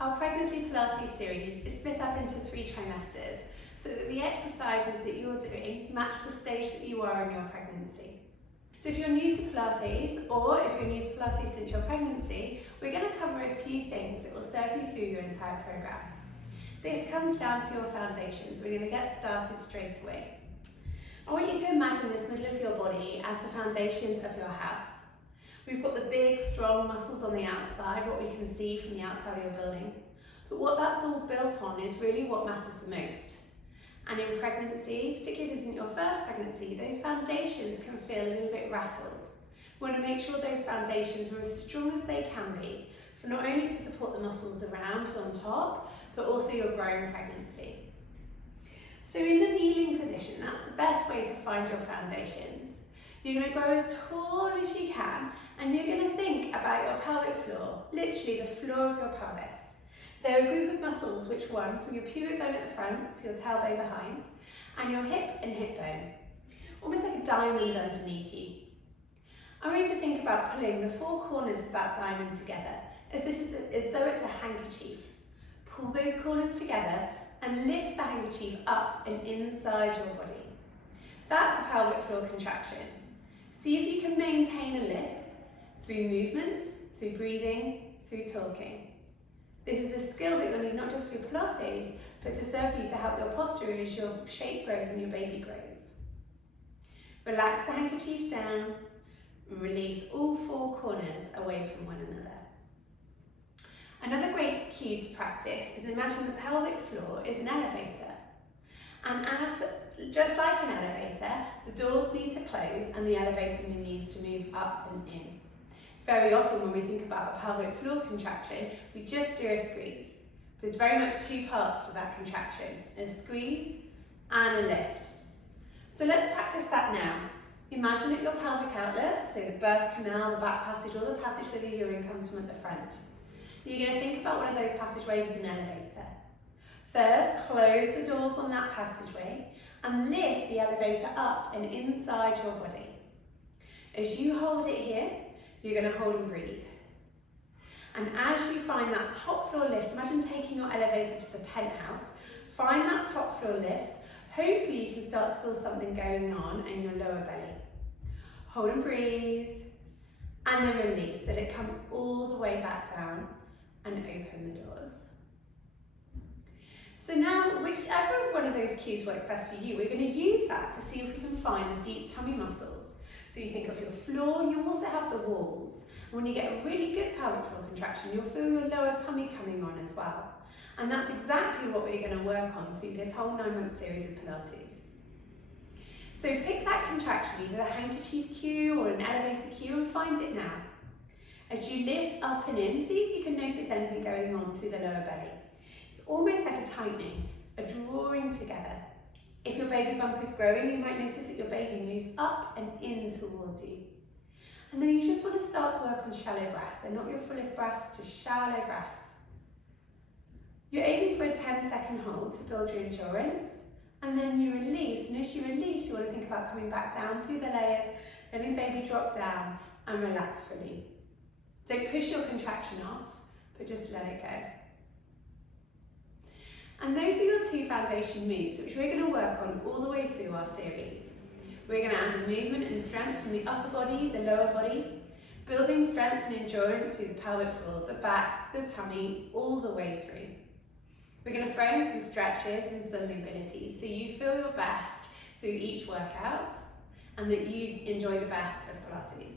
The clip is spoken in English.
Our pregnancy Pilates series is split up into 3 trimesters so that the exercises that you're doing match the stage that you are in your pregnancy. So if you're new to Pilates, or if you're new to Pilates since your pregnancy, we're going to cover a few things that will serve you through your entire program. This comes down to your foundations. We're going to get started straight away. I want you to imagine this middle of your body as the foundations of your house. We've got the big, strong muscles on the outside, what we can see from the outside of your building. But what that's all built on is really what matters the most. And in pregnancy, particularly if this isn't your first pregnancy, those foundations can feel a little bit rattled. We want to make sure those foundations are as strong as they can be, for not only to support the muscles around on top, but also your growing pregnancy. So in the kneeling position, that's the best way to find your foundations. You're going to grow as tall as you can, and you're going to think about your pelvic floor, literally the floor of your pelvis. They're a group of muscles which run from your pubic bone at the front to your tailbone behind, and your hip and hip bone, almost like a diamond underneath you. I want you to think about pulling the 4 corners of that diamond together, as though it's a handkerchief. Pull those corners together and lift the handkerchief up and inside your body. That's a pelvic floor contraction. See if you can maintain a lift through movements, through breathing, through talking. This is a skill that you'll need not just for Pilates, but to serve you to help your posture as your shape grows and your baby grows. Relax the handkerchief down and release all 4 corners away from one another. Another great cue to practice is imagine the pelvic floor is an elevator. And just like an elevator, the doors need to close and the elevator needs to move up and in. Very often when we think about a pelvic floor contraction, we just do a squeeze. There's very much 2 parts to that contraction, a squeeze and a lift. So let's practice that now. Imagine at your pelvic outlet, so the birth canal, the back passage, or the passage where the urine comes from at the front. You're going to think about one of those passageways as an elevator. First, close the doors on that passageway and lift the elevator up and inside your body. As you hold it here, you're going to hold and breathe. And as you find that top floor lift, imagine taking your elevator to the penthouse, find that top floor lift, hopefully you can start to feel something going on in your lower belly. Hold and breathe, and then release, let it come all the way back down and open the doors. So now, whichever one of those cues works best for you, we're going to use that to see if we can find the deep tummy muscles. So you think of your floor, you also have the walls. And when you get a really good pelvic floor contraction, you'll feel your lower tummy coming on as well. And that's exactly what we're going to work on through this whole 9-month series of Pilates. So pick that contraction, either a handkerchief cue or an elevator cue, and find it now. As you lift up and in, see if you can notice anything going on through the lower belly. It's almost like a tightening, a drawing together. If your baby bump is growing, you might notice that your baby moves up and in towards you. And then you just want to start to work on shallow breaths. They're not your fullest breaths, just shallow breaths. You're aiming for a 10-second hold to build your endurance, and then you release. And as you release, you want to think about coming back down through the layers, letting baby drop down and relax fully. Don't push your contraction off, but just let it go. And those are your 2 foundation moves, which we're going to work on all the way through our series. We're going to add a movement and strength from the upper body, the lower body, building strength and endurance through the pelvic floor, the back, the tummy, all the way through. We're going to throw in some stretches and some mobility, so you feel your best through each workout and that you enjoy the best of Pilates.